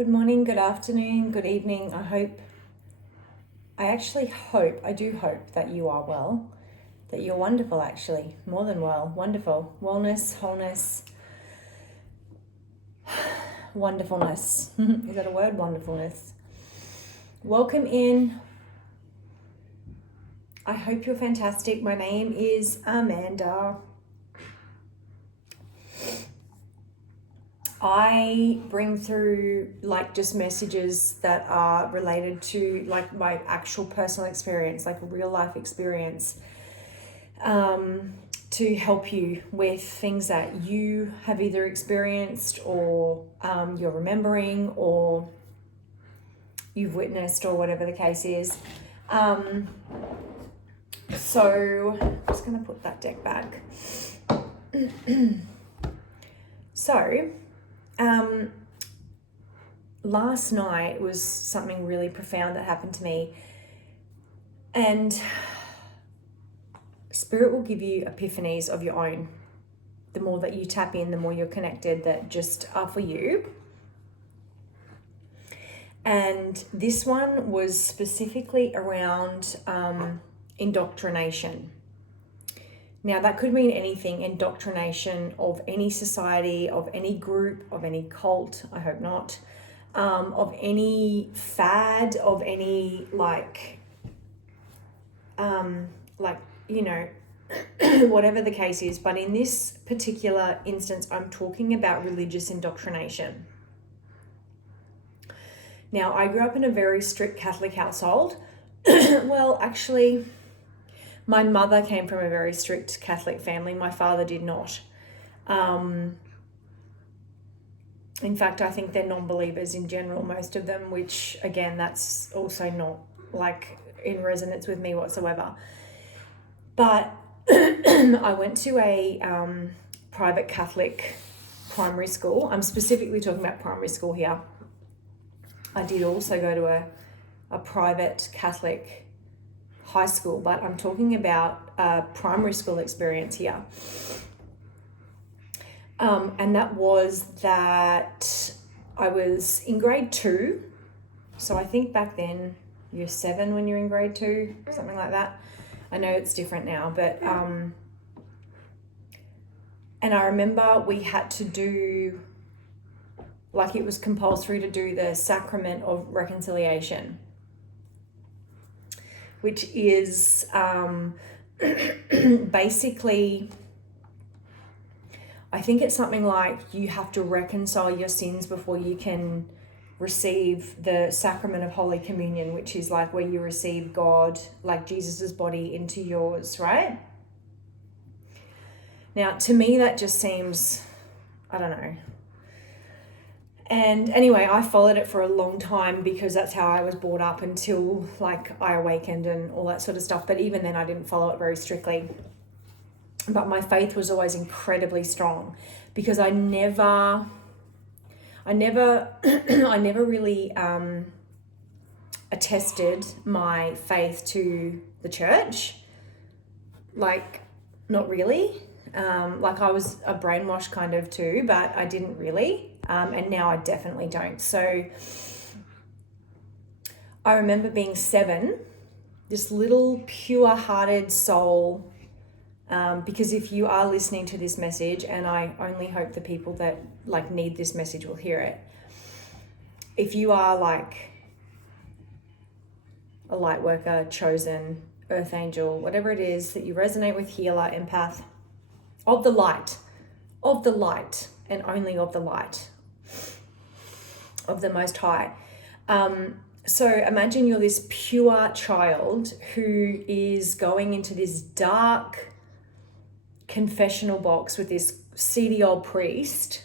Good morning, good afternoon, good evening. I do hope that you are well, that you're wonderful actually, more than well, wonderful. Wellness, wholeness, wonderfulness. Is that a word? Wonderfulness. Welcome in. I hope you're fantastic. My name is Amanda. I bring through just messages that are related to my actual personal experience, like a real life experience, to help you with things that you have either experienced or you're remembering or you've witnessed or whatever the case is. So I'm just going to put that deck back. So last night was something really profound that happened to me, and Spirit will give you epiphanies of your own. The more that you tap in, the more you're connected, that just are for you. And this one was specifically around indoctrination. Now, that could mean anything, indoctrination of any society, of any group, of any cult, I hope not, of any fad, of any whatever the case is. But in this particular instance, I'm talking about religious indoctrination. Now, I grew up in a very strict Catholic household. Well, actually, my mother came from a very strict Catholic family. My father did not. In fact, I think they're non-believers in general, most of them, which, again, that's also not in resonance with me whatsoever. But I went to a private Catholic primary school. I'm specifically talking about primary school here. I did also go to a private Catholic high school, but I'm talking about a primary school experience here. And that was that I was in grade 2. So I think back then you're 7 when you're in grade 2, something like that. I know it's different now, but and I remember we had to do, it was compulsory to do the sacrament of reconciliation, which is basically, I think it's something like you have to reconcile your sins before you can receive the sacrament of Holy Communion, which is where you receive God, Jesus's body, into yours, right? Now, to me, that just seems, I don't know. And anyway, I followed it for a long time because that's how I was brought up until I awakened and all that sort of stuff. But even then I didn't follow it very strictly. But my faith was always incredibly strong because I never really attested my faith to the church. Not really. I was a brainwash kind of too, but I didn't really. And now I definitely don't. So I remember being 7, this little pure-hearted soul, because if you are listening to this message, and I only hope the people that need this message will hear it. If you are a light worker, chosen, earth angel, whatever it is that you resonate with, healer, empath, of the light, and only of the light, of the Most High. So imagine you're this pure child who is going into this dark confessional box with this seedy old priest.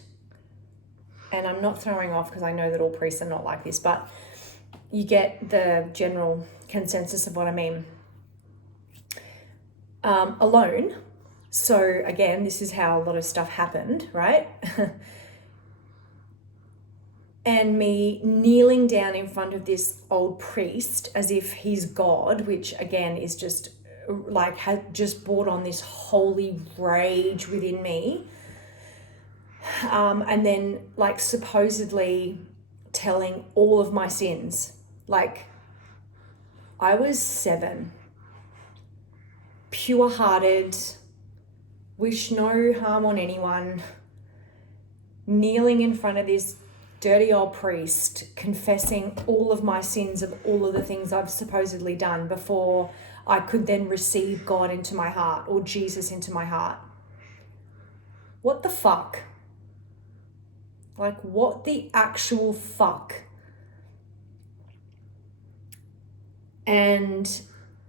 And I'm not throwing off because I know that all priests are not like this, but you get the general consensus of what I mean. Alone. So again, this is how a lot of stuff happened, right? And me kneeling down in front of this old priest as if he's God, which again is just had just brought on this holy rage within me. And then supposedly telling all of my sins. Like, I was 7, pure-hearted, wish no harm on anyone, kneeling in front of this dirty old priest, confessing all of my sins of all of the things I've supposedly done before I could then receive God into my heart or Jesus into my heart. What the fuck? Like, what the actual fuck? And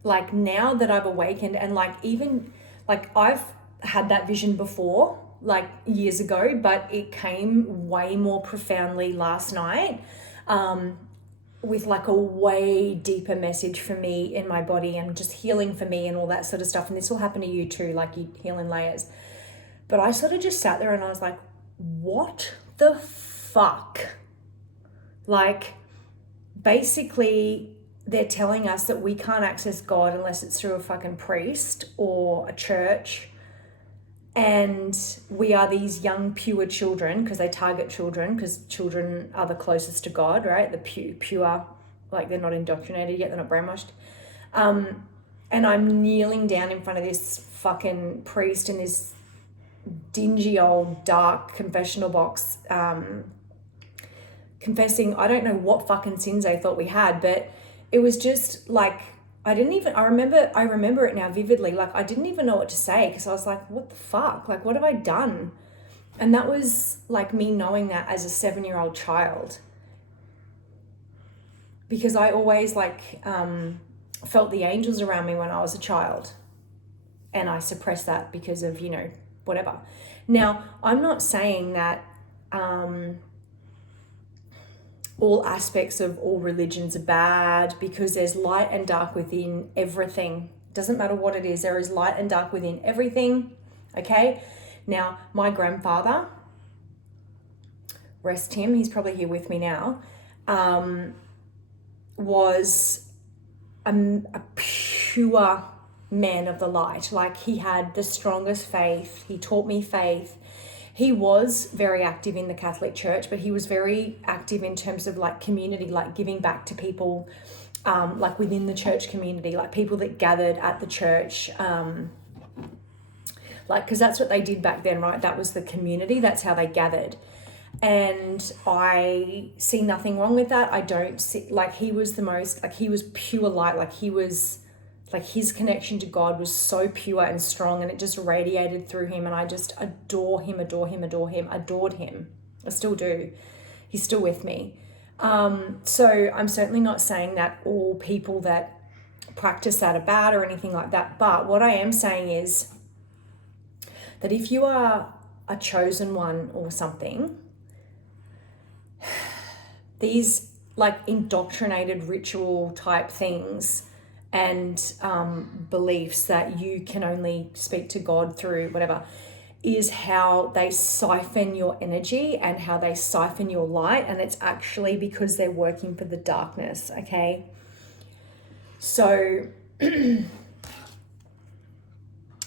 like, now that I've awakened, and like, even like, I've had that vision before, like years ago, but it came way more profoundly last night, with like a way deeper message for me in my body and just healing for me and all that sort of stuff. And this will happen to you too, like you heal in layers. But I sort of just sat there and I was like, what the fuck? Like, basically, they're telling us that we can't access God unless it's through a fucking priest or a church. And we are these young, pure children, because they target children, because children are the closest to God, right? The pure, like they're not indoctrinated yet, they're not brainwashed. And I'm kneeling down in front of this fucking priest in this dingy old dark confessional box, confessing, I don't know what fucking sins they thought we had, but it was just like, I remember it now vividly. Like, I didn't even know what to say, because I was like, what the fuck? Like, what have I done? And that was like me knowing that as a 7-year-old child, because I always like felt the angels around me when I was a child, and I suppressed that because of, you know, whatever. Now, I'm not saying that all aspects of all religions are bad, because there's light and dark within everything. Doesn't matter what it is, there is light and dark within everything, okay? Now, my grandfather, rest him, he's probably here with me now, was a pure man of the light. Like, he had the strongest faith. He taught me faith. He was very active in the Catholic Church, but he was very active in terms of like community, like giving back to people, like within the church community, like people that gathered at the church, like, because that's what they did back then, right? That was the community. That's how they gathered. And I see nothing wrong with that. I don't see, like, he was the most, like, he was pure light. Like, he was, like, his connection to God was so pure and strong, and it just radiated through him. And I just adored him. I still do. He's still with me. So I'm certainly not saying that all people that practice that are bad or anything like that. But what I am saying is that if you are a chosen one or something, these like indoctrinated ritual type things and beliefs that you can only speak to God through whatever, is how they siphon your energy and how they siphon your light. And it's actually because they're working for the darkness, okay? So,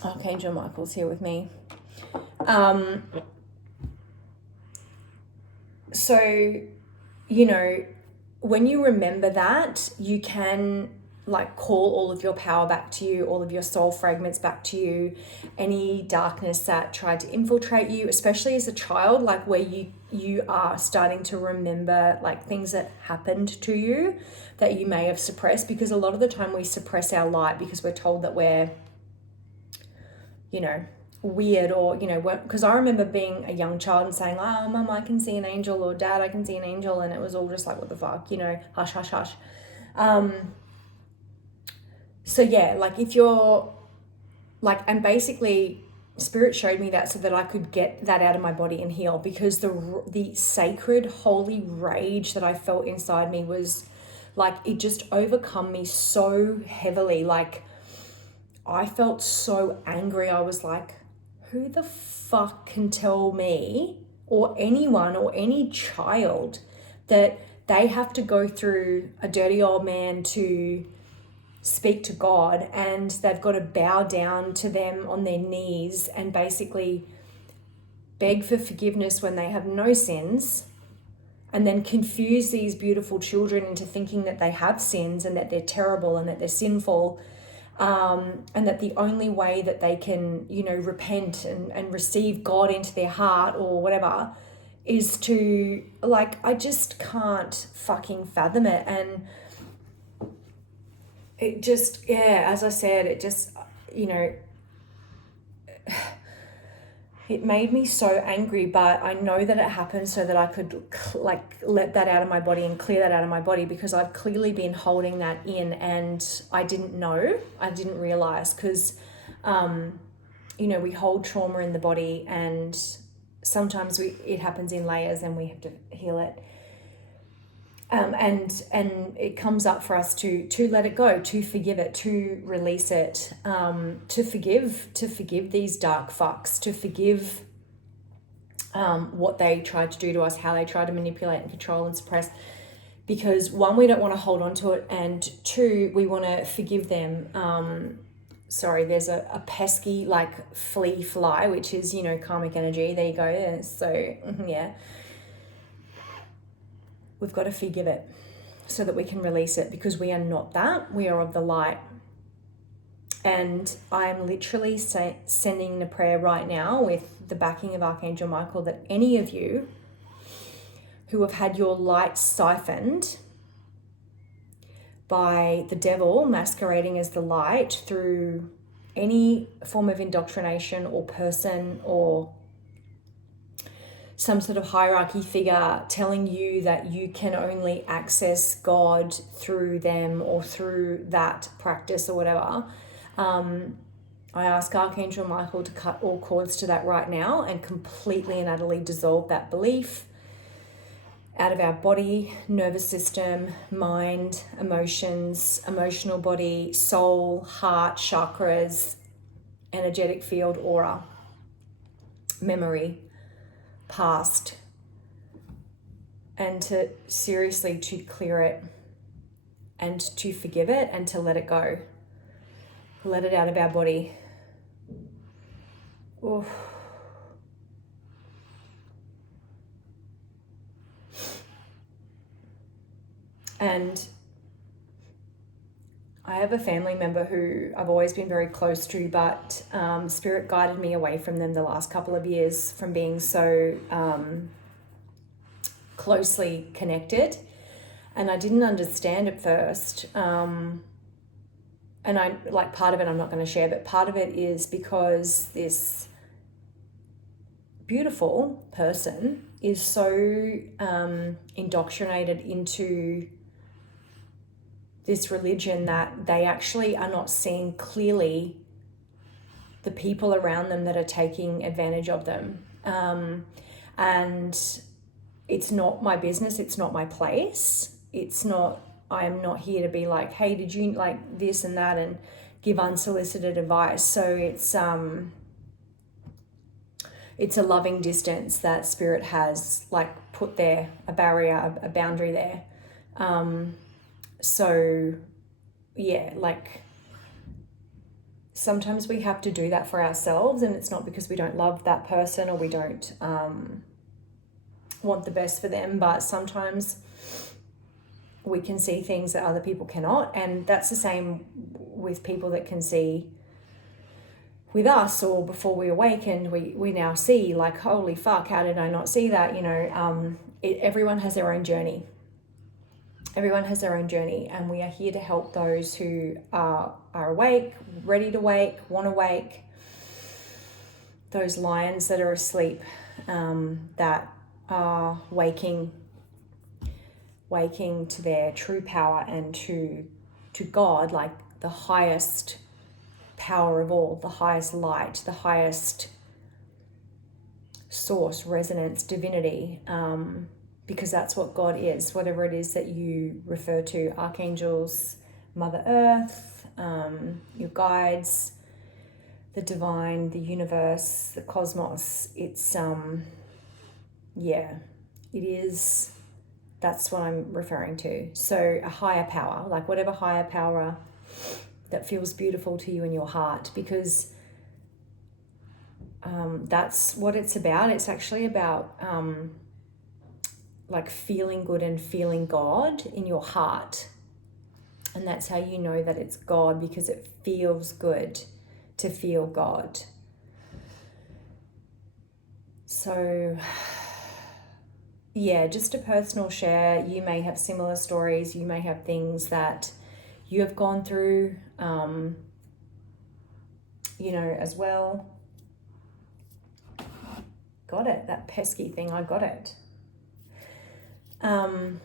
Archangel Michael's here with me. So, you know, when you remember that, you can like call all of your power back to you, all of your soul fragments back to you, any darkness that tried to infiltrate you, especially as a child, like where you are starting to remember like things that happened to you that you may have suppressed, because a lot of the time we suppress our light because we're told that we're, you know, weird, or, you know, because I remember being a young child and saying, oh, Mum, I can see an angel, or Dad, I can see an angel, and it was all just like, what the fuck, you know, hush, hush, hush. So yeah, like if you're like, and basically Spirit showed me that so that I could get that out of my body and heal, because the sacred, holy rage that I felt inside me was like, it just overcome me so heavily. Like, I felt so angry. I was like, who the fuck can tell me or anyone or any child that they have to go through a dirty old man to speak to God, and they've got to bow down to them on their knees and basically beg for forgiveness when they have no sins, and then confuse these beautiful children into thinking that they have sins and that they're terrible and that they're sinful, and that the only way that they can, repent and receive God into their heart or whatever is to, I just can't fucking fathom it. And it just, as I said, it just, it made me so angry, but I know that it happened so that I could let that out of my body and clear that out of my body, because I've clearly been holding that in and I didn't realize, because, we hold trauma in the body, and sometimes it happens in layers and we have to heal it. And it comes up for us to let it go, to forgive it, to release it, to forgive these dark fucks, to forgive what they tried to do to us, how they tried to manipulate and control and suppress. Because one, we don't want to hold on to it, and two, we want to forgive them. There's a pesky flea fly, which is, karmic energy. There you go. And so yeah. We've got to forgive it so that we can release it, because we are not that. We are of the light. And I'm literally sending a prayer right now with the backing of Archangel Michael, that any of you who have had your light siphoned by the devil masquerading as the light through any form of indoctrination or person or some sort of hierarchy figure telling you that you can only access God through them or through that practice or whatever, I ask Archangel Michael to cut all cords to that right now and completely and utterly dissolve that belief out of our body, nervous system, mind, emotions, emotional body, soul, heart, chakras, energetic field, aura, memory, past, and to clear it and to forgive it and to let it go. Let it out of our body. Oof. And I have a family member who I've always been very close to, but Spirit guided me away from them the last couple of years from being so closely connected. And I didn't understand at first. And I part of it I'm not going to share, but part of it is because this beautiful person is so indoctrinated into this religion that they actually are not seeing clearly the people around them that are taking advantage of them. And it's not my business. It's not my place. I'm not here to be like, hey, did you like this and that, and give unsolicited advice. So it's a loving distance that Spirit has put there, a barrier, a boundary there. So yeah, sometimes we have to do that for ourselves, and it's not because we don't love that person or we don't want the best for them, but sometimes we can see things that other people cannot, and that's the same with people that can see with us, or before we awakened, we now see holy fuck, how did I not see that? Everyone has their own journey. Everyone has their own journey, and we are here to help those who are awake, ready to wake, want to wake, those lions that are asleep, that are waking to their true power and to God, the highest power of all, the highest light, the highest source, resonance, divinity, because that's what God is, whatever it is that you refer to, archangels, Mother Earth, your guides, the divine, the universe, the cosmos. It's, it is, that's what I'm referring to. So a higher power, whatever higher power that feels beautiful to you in your heart, because that's what it's about. It's actually about like feeling good and feeling God in your heart. And that's how you know that it's God, because it feels good to feel God. So yeah, just a personal share. You may have similar stories. You may have things that you have gone through, as well. Got it. That pesky thing, I got it. And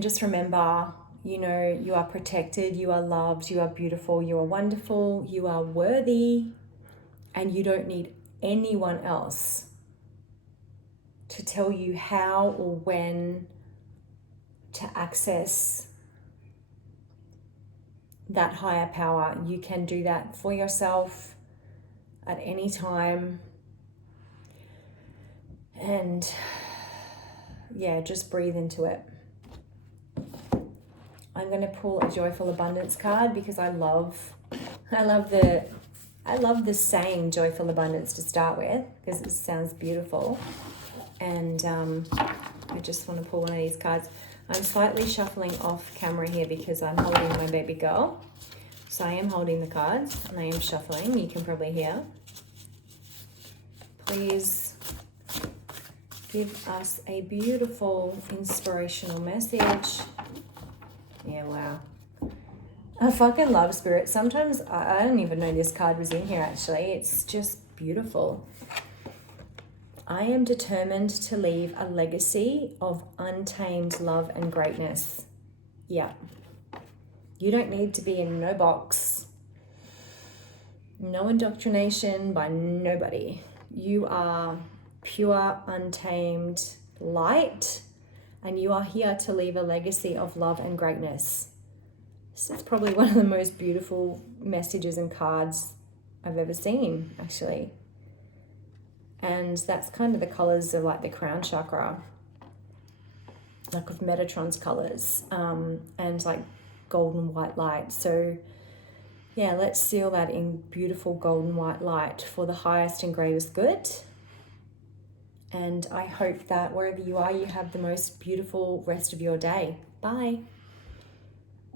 just remember, you are protected, you are loved, you are beautiful, you are wonderful, you are worthy, and you don't need anyone else to tell you how or when to access that higher power. You can do that for yourself at any time. And yeah, just breathe into it. I'm going to pull a joyful abundance card because I love the saying joyful abundance to start with, because it sounds beautiful. And I just want to pull one of these cards. I'm slightly shuffling off camera here because I'm holding my baby girl. So I am holding the cards and I am shuffling. You can probably hear. Please give us a beautiful inspirational message. Yeah, wow. I fucking love Spirit. Sometimes I don't even know this card was in here actually. It's just beautiful. I am determined to leave a legacy of untamed love and greatness. Yeah. You don't need to be in no box. No indoctrination by nobody. You are pure, untamed light, and you are here to leave a legacy of love and greatness. This is probably one of the most beautiful messages and cards I've ever seen, actually. And that's kind of the colors of like the crown chakra, like with Metatron's colors, and like golden white light. So yeah, let's seal that in beautiful golden white light for the highest and greatest good. And I hope that wherever you are, you have the most beautiful rest of your day. Bye.